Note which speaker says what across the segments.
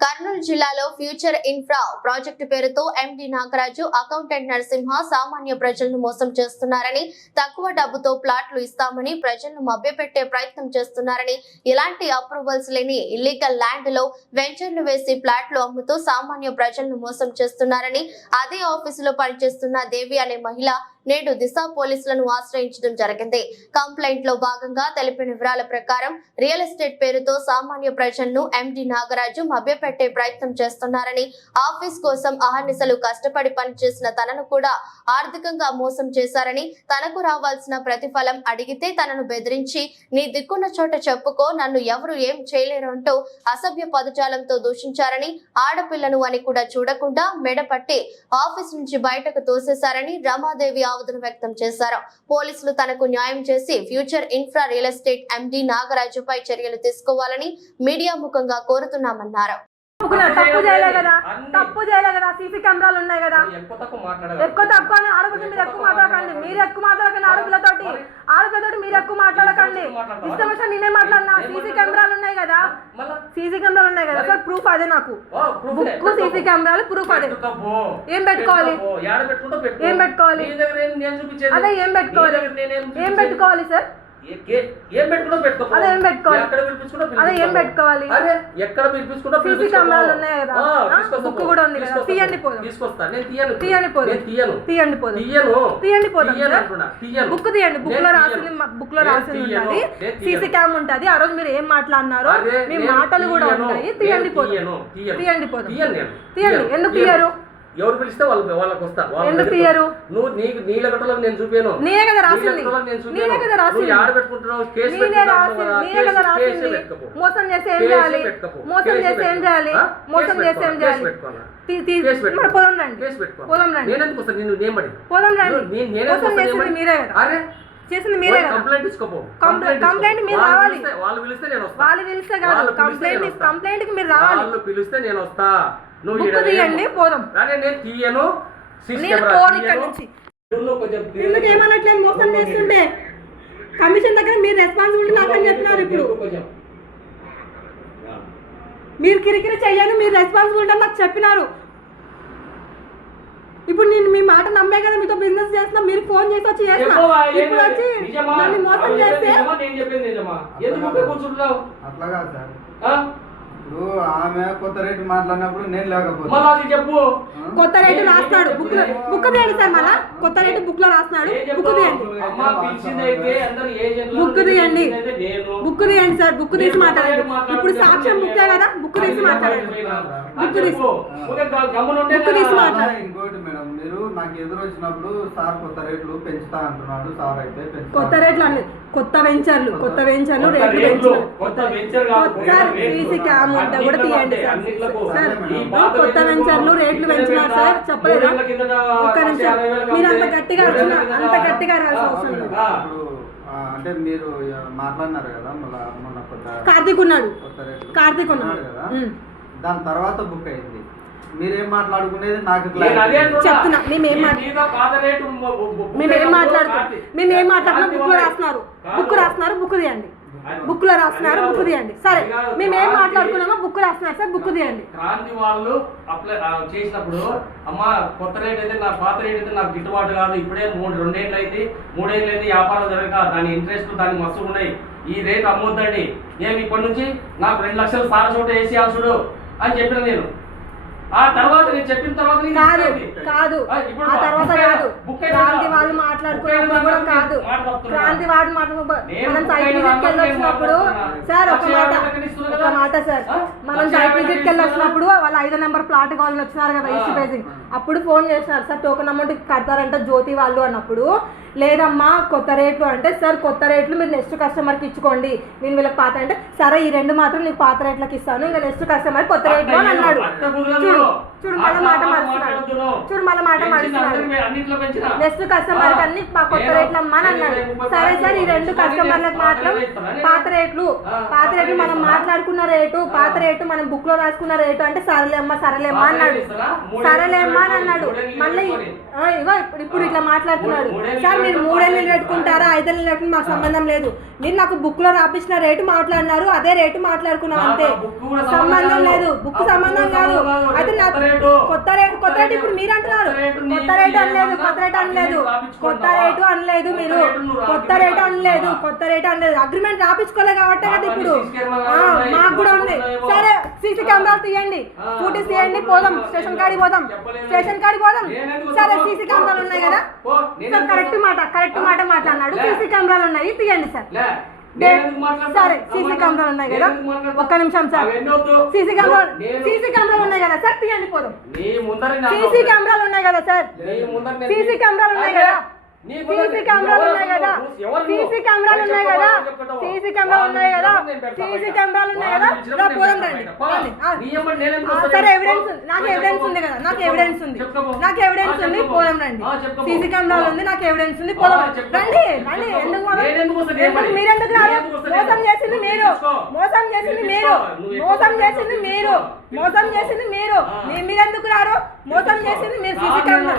Speaker 1: కర్నూలు జిల్లాలో future infra project పేరుతో ఎండి Nagaraju accountant Narasimha సామాన్య ప్రజలను మోసం చేస్తున్నారని తక్కువ డబ్బుతో ప్లాట్లు ఇస్తామని ప్రజలను మభ్యపెట్టే ప్రయత్నం చేస్తున్నారని ఇలాంటి అప్రూవల్స్ లేని ఇల్లీగల్ ల్యాండ్లో వెంచర్లు వేసి ప్లాట్లు అమ్ముతూ సామాన్య ప్రజలను మోసం చేస్తున్నారని అదే ఆఫీసులో పనిచేస్తున్న దేవి అనే మహిళ నేడు దిశ పోలీసులను ఆశ్రయించడం జరిగింది. కంప్లైంట్లో భాగంగా తెలిపిన వివరాల ప్రకారం రియల్ ఎస్టేట్ పేరుతో సామాన్య ప్రజలను ఎండి నాగరాజు మభ్యపెట్టే ప్రయత్నం చేస్తున్నారని ఆఫీస్ కోసం అహర్నిశలు కష్టపడి పనిచేసిన తనను కూడా ఆర్థికంగా మోసం చేశారని తనకు రావాల్సిన ప్రతిఫలం అడిగితే తనను బెదిరించి నీ దిక్కున్న చోట చెప్పుకో నన్ను ఎవరు ఏం చేయలేరు అంటూ అసభ్య పదజాలంతో దూషించారని ఆడపిల్లను అని కూడా చూడకుండా మెడపట్టి ఆఫీస్ నుంచి బయటకు తోసేశారని రమాదేవి ఆవేదన వ్యక్తం చేశారు. పోలీసులు తనకు న్యాయం చేసి future infra real estate MD నాగరాజుపై చర్యలు తీసుకోవాలని మీడియా ముఖంగా కోరుతున్నామన్నారు.
Speaker 2: తప్పు చేయలే కదా. తప్పు చేయలే కదా. సీసీ కెమెరాలు ఉన్నాయి కదా.
Speaker 3: ఎక్కువ తక్కువ
Speaker 2: అని ఆడపిల్ల మీరు ఎక్కువ మాట్లాడకండి మీరు ఎక్కువ మాట్లాడకండి ఆడపిల్లతోటి ఆడపిల్లతోటి మీరు ఎక్కువ మాట్లాడకండి ఇష్టం వచ్చిన నేనే మాట్లాడినా? సీసీ కెమెరాలు ఉన్నాయి కదా. సీసీ కెమెరాలు ఉన్నాయి కదా. సార్ ప్రూఫ్ అదే నాకు. బుక్ సీసీ కెమెరాలు ప్రూఫ్ అదే. ఏం పెట్టుకోవాలి? ఏం పెట్టుకోవాలి? అదే ఏం పెట్టుకోవాలి? ఏం? పెట్టుకోవాలి సార్?
Speaker 3: ఏ-.
Speaker 2: అదే ఏం పెట్టుకోవాలి?
Speaker 3: ఎక్కడ
Speaker 2: అదే ఏం. పెట్టుకోవాలి? సీసీ. కెమెరాలు ఉన్నాయి కదా? బుక్. కూడా ఉంది కదా? తీయండి
Speaker 3: పో.
Speaker 2: పోదాం.
Speaker 3: తీసుకొస్తా నేను తీయను
Speaker 2: తీయండి పోదాం.
Speaker 3: నేను తీయను
Speaker 2: తీయండి పోదాం
Speaker 3: తీయను
Speaker 2: తీయండి పోదాం
Speaker 3: తీయను
Speaker 2: సార్.
Speaker 3: అంటున్నా. తీయను
Speaker 2: బుక్ తీయండి
Speaker 3: బుక్లో
Speaker 2: రాసింది.
Speaker 3: బుక్లో
Speaker 2: రాసింది
Speaker 3: నేను
Speaker 2: సీసీ. క్యామ్ ఉంటది ఆ రోజు మీరు ఏం మాట్లాడినారో మీ మాటలు కూడా. ఉంటాయి తీయండి పోదాం. తీయండి పోదాం
Speaker 3: నేను.
Speaker 2: తీయండి. ఎందుకు. తీయరు?
Speaker 3: ఎవరు పిలిస్తే వాళ్ళు వాళ్ళకి వస్తా. వాళ్ళ
Speaker 2: ఎందుకు తీయరు?
Speaker 3: నువ్వు నీకు నీళ్ళ గట్టలకు నేను చూపాను.
Speaker 2: నేనే కదా రాసింది.
Speaker 3: నేను
Speaker 2: కదా
Speaker 3: ఆడ పెట్టుకుంటున్నావు? కేసు
Speaker 2: నేనే
Speaker 3: పెట్టుకుంటున్నావు
Speaker 2: రాసింది.
Speaker 3: కదా,
Speaker 2: నేనే కదా
Speaker 3: కేసు- కేసు
Speaker 2: రాసింది.
Speaker 3: పెట్టుకోపో.
Speaker 2: మోసం చేస్తే ఏం చేయాలి. మోసం. చేయాలి? మోసం. చేయాలి?
Speaker 3: పెట్టుకో.
Speaker 2: మరి పొలం రండి.
Speaker 3: కేసు పెట్టుకో.
Speaker 2: పొలం రండి.
Speaker 3: నేను ఎందుకు వస్తాను నిన్ను నేమడి
Speaker 2: పొలం రండి.
Speaker 3: నువ్వు- నేను-
Speaker 2: మోసం చేసింది? మీరే
Speaker 3: అరే!
Speaker 2: చేసింది మీరే
Speaker 3: కంప్లైంట్ ఇచ్చుకోపో.
Speaker 2: కంప్లైంట్- కంప్లైంట్ మీరు
Speaker 3: వాళ్ళు
Speaker 2: రావాలి.
Speaker 3: పిలిస్తే- వాళ్ళు పిలిస్తే నేను వస్తా.
Speaker 2: వాళ్ళు పిలిస్తే కాదు.
Speaker 3: వాళ్ళు పిలిస్తే
Speaker 2: కంప్లైంట్. కంప్లైంట్ మీరు రావాలి.
Speaker 3: వాళ్ళు పిలిస్తే నేను వస్తా.
Speaker 2: బుక్ తీయండి. పోదాం.
Speaker 3: నేను తీయను.
Speaker 2: నేను
Speaker 3: కెమెరా
Speaker 2: పోను ఇక్కడ. నుంచి. ఎందుకు ఏమనట్లేదు? మోసం చేస్తుంటే. కమిషన్ దగ్గర మీరు రెస్పాన్సిబిలిటీ నాకని చెప్తున్నారు ఇప్పుడు.
Speaker 3: కొంచెం.
Speaker 2: మీరు కిరికిరి చెయ్యను మీరు రెస్పాన్సిబిలిటీ అని నాకు చెప్పినారు. ఇప్పుడు నేను మీ మాట నమ్మే కదా మీతో బిజినెస్ చేస్తున్నా మీరు ఫోన్ చేసి వచ్చి
Speaker 3: ఏం
Speaker 2: ఇప్పుడు వచ్చి? నన్ను మోసం చేస్తే
Speaker 3: నిజమా? నేను చెప్పింది నిజమా? ఎందుకు ఊరికే కూర్చుంటున్నావు
Speaker 4: అట్లా కాదు సార్.
Speaker 3: ఆ?
Speaker 4: ఇప్పుడు ఆమె కొత్త రేటు మాట్లాడినప్పుడు నేను లేకపోతే.
Speaker 3: మళ్ళా అది చెప్పు.
Speaker 2: కొత్త రేటు రాస్తాడు బుక్ బుక్ తీయండి సార్ మళ్ళా. కొత్త రేటు బుక్లో రాస్తున్నాడు. బుక్?
Speaker 4: తీయండి.
Speaker 3: అమ్మ పిలిచిందైతే అందరు ఏజెంట్లు
Speaker 2: బుక్ తీయండి. బుక్ తీయండి సార్. బుక్ తీసి మాట్లాడండి. ఇప్పుడు సాక్ష్యం బుక్కే కదా? బుక్ తీసి మాట్లాడండి. బుక్ తీసి బుక్ తీసి
Speaker 3: కదా.
Speaker 2: మాట్లాడు.
Speaker 4: ఇంకోటి మేడం మీరు నాకు ఎదురు వచ్చినప్పుడు సార్ కొత్త రేట్లు పెంచుతా అంటున్నాడు సార్ అయితే
Speaker 2: కొత్త రేట్లు అనలేదు కొత్త వెంచర్లు కొత్త వెంచర్లు రేట్లు పెంచున్నారు
Speaker 3: కొత్త వెంచర్ రేట్లు.
Speaker 2: సీసీ క్యామ్ ఉంటే కూడా తీయండి సార్. సార్, కొత్త వెంచర్లు రేట్లు పెంచినారు సార్, చెప్పలేదా? ఒక్క నిమిషం. మీరు అంత గట్టిగా అరిచినా- అంత గట్టిగా అరవాల్సిన
Speaker 3: ఆ,
Speaker 2: అవసరం లేదు.
Speaker 4: అంటే మీరు మాట్లాడినారు కదా మళ్ళా మొన్న కొత్త
Speaker 2: కార్తీక్ ఉన్నాడు కార్తీక్ ఉన్నాడు
Speaker 4: కదా. దాని తర్వాత బుక్ అయింది మీరేం మాట్లాడుకునేది నాకు.
Speaker 2: చెప్తున్నా, మేమేం మేము ఏం మాట్లాడుతున్నాం. మేము ఏం మాట్లాడుతున్నాం
Speaker 3: బుక్లో.
Speaker 2: రాస్తున్నారు. బుక్ రాస్తున్నారు బుక్ తీయండి బుక్లో రాస్తున్నారు బుక్. తీయండి సరే. మేము మాట్లాడుకున్నామో బుక్ రాస్తున్నారు సార్ బుక్ తీయండి
Speaker 3: క్రాంతి వాళ్ళు అప్లై చేసినప్పుడు అమ్మ కొత్త రేట్ అయితే నా పాత రేట్ అయితే నాకు గిట్టుబాటు కాదు ఇప్పుడే మూడు రెండేళ్ళు అయితే మూడేళ్ళు అయితే వ్యాపారం జరగక దాని ఇంట్రెస్ట్ దాని మస్తు ఉన్నాయి ఈ రేట్ అమ్మొద్దండి నేను ఇప్పటి నుంచి నాకు రెండు లక్షలు సార చోట వేసి చూడు అని చెప్పిన నేను ఆ తర్వాత నేను చెప్పిన తర్వాత
Speaker 2: కాదు. కాదు
Speaker 3: ఆ,
Speaker 2: తర్వాత కాదు క్రాంతి వాళ్ళు మాట్లాడుకున్నప్పుడు కూడా కాదు. క్రాంతి వాళ్ళు మనం సైట్
Speaker 3: దాంట్లో
Speaker 2: వచ్చినప్పుడు. సార్ ఒక మాట ఒక? మాట సార్? మనం సైట్ వెళ్ళి
Speaker 3: ఇస్తున్నారు
Speaker 2: వచ్చినప్పుడు వాళ్ళు ఐదో నెంబర్ ప్లాట్ కావాలని వచ్చినారు కదా ఈస్ట్. ఫేసింగ్ అప్పుడు ఫోన్ చేసినారు సార్ టోకెన్ అమౌంట్ కడతారంట జ్యోతి వాళ్ళు అన్నప్పుడు లేదమ్మా కొత్త రేట్లు అంటే సార్ కొత్త రేట్లు మీరు నెక్స్ట్ కస్టమర్కి ఇచ్చుకోండి నేను వీళ్ళకి పాత అంటే సరే ఈ రెండు మాత్రం నీకు పాత రేట్లకి ఇస్తాను ఇంకా నెక్స్ట్ కస్టమర్ కొత్త రేట్లు అని అన్నాడు. చూడు చూడు మళ్ళీ మాట
Speaker 3: నువ్వు.
Speaker 2: చూడు మళ్ళీ మాట
Speaker 3: పెంచిన.
Speaker 2: నెక్స్ట్ కస్టమర్ అన్ని మా కొత్త రేట్లు అమ్మా అని
Speaker 3: నేను
Speaker 2: అన్నాడు సరే సార్ ఈ రెండు. కస్టమర్లకు
Speaker 3: పాత
Speaker 2: మాత్రం. పాత రేట్లు పాత రేట్లు మనం. మాట్లాడుకున్న రేటు. పాత రేటు మనం బుక్లో రాసుకున్న రేటు అంటే సరేలేమ్మా సరేలేమ్మా అన్నాడు సరేలేమ్మా అని అన్నాడు మళ్ళీ ఇగో ఇప్పుడు ఇట్లా మాట్లాడుతున్నాడు సార్ మీరు మూడేళ్ళు పెట్టుకుంటారా ఐదేళ్ళు పెట్టుకుని మాకు. సంబంధం లేదు మీరు నాకు బుక్లో రాపించిన రేటు మాట్లాడినారు అదే రేటు మాట్లాడుకున్నాం అంతే సంబంధం లేదు. బుక్ సంబంధం కాదు. అయితే
Speaker 3: కొత్త రేటు.
Speaker 2: కొత్త రేటు ఇప్పుడు మీరు అంటున్నారు
Speaker 3: కొత్త రేటు
Speaker 2: అనలేదు కొత్త రేటు అనలేదు? కొత్త రేటు అనలేదు మీరు కొత్త రేటు అనలేదు? కొత్త రేటు అనలేదు అగ్రిమెంట్ రాపించుకోలే కాబట్టి కదా ఇప్పుడు. మాకు కూడా ఉంది. సరే సీసీ కెమెరాలు తీయండి
Speaker 3: మాకు
Speaker 2: తీయండి పోదాం. స్టేషన్ కాడికి పోదాం. స్టేషన్ కాడికి పోదాం సరే? సీసీ కెమెరాలు ఉన్నాయి కదా సార్ కరెక్ట్? మాట కరెక్ట్ మాట మాట్లాడినాడు. సీసీ కెమెరాలు ఉన్నాయి తీయండి సార్ సరే సీసీ కెమెరాలు ఉన్నాయి కదా? ఒక్క నిమిషం సార్. సీసీ కెమెరాలు సీసీ కెమెరాలు ఉన్నాయి కదా సార్? తీయండి పోదాం. సీసీ కెమెరాలు ఉన్నాయి కదా సార్? సీసీ కెమెరాలు ఉన్నాయి కదా? సీసీ కెమెరాలు ఉన్నాయి కదా? సీసీ కెమెరాలు
Speaker 3: నేను
Speaker 2: ఉన్నాయి కదా. సీసీ కెమెరాలు ఉన్నాయి కదా సీసీ. కెమెరాలు ఉన్నాయి కదా
Speaker 3: నేను
Speaker 2: పోదాం రండి.
Speaker 3: నీ?
Speaker 2: సరే. ఎవిడెన్స్. నాకు ఎవిడెన్స్. ఉంది కదా నాకు. ఎవిడెన్స్ ఉంది. నాకు ఎవిడెన్స్ ఉంది. పోదాం రండి. సీసీ కెమెరాలు. ఉంది నాకు ఎవిడెన్స్ ఉంది పోదాం. రండి. రండి ఎందుకు? మీరెందుకు
Speaker 3: వస్తాను?
Speaker 2: మోసం చేసింది మీరు. మోసం చేసింది మీరు మోసం. చేసింది మీరు. మోసం చేసింది మీరు మీరెందుకు రారు మోసం చేసింది మీరు సీసీ కెమెరా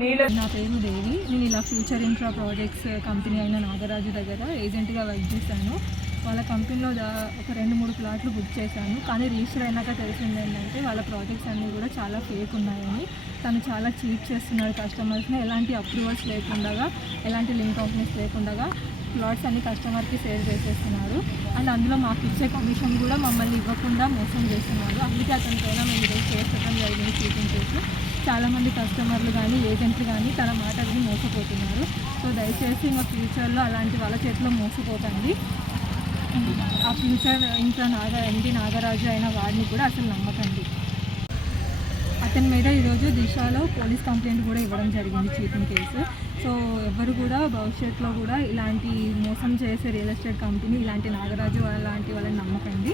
Speaker 3: నీ
Speaker 5: నా పేరు దేవి నేను ఇలా ఫ్యూచర్ ఇన్ఫ్రా ప్రాజెక్ట్స్ కంపెనీ అయిన నాగరాజు దగ్గర ఏజెంట్గా వర్క్ చేశాను. వాళ్ళ కంపెనీలో దా- ఒక రెండు మూడు ప్లాట్లు బుక్ చేశాను. కానీ రిజిస్టర్ అయినాక తెలిసింది ఏంటంటే వాళ్ళ ప్రాజెక్ట్స్ అన్నీ కూడా చాలా ఫేక్ ఉన్నాయని. తను చాలా చీట్ చేస్తున్నాడు కస్టమర్స్ని ఎలాంటి అప్రూవల్స్ లేకుండా ఎలాంటి లింక్ కంపెనీస్ లేకుండా ప్లాట్స్ అన్ని కస్టమర్కి సేల్ చేసేస్తున్నారు. అండ్ అందులో మాకు ఇచ్చే కమిషన్ కూడా మమ్మల్ని ఇవ్వకుండా మోసం చేస్తున్నారు. అందుకే అతని మేము ఈరోజు చేస్తడం జరిగింది చీటింగ్ కేసు చాలామంది కస్టమర్లు కానీ ఏజెంట్లు కానీ తన మాట విని మోసపోతున్నారు. సో దయచేసి ఇంకా ఫ్యూచర్లో అలాంటి వాళ్ళ చేతిలో మోసపోతండి ఆ ఫ్యూచర్ ఇంకా నాగ ఎండి నాగరాజు అయిన వాడిని కూడా అసలు నమ్మకండి. అతని మీద ఈరోజు దిశలో పోలీస్ కంప్లైంట్ కూడా ఇవ్వడం జరిగింది చీటింగ్ కేసు. సో ఎవరు కూడా భవిష్యత్తులో కూడా ఇలాంటి మోసం చేసే రియల్ ఎస్టేట్ కంపెనీ ఇలాంటి నాగరాజు లాంటి వాళ్ళని నమ్మకండి.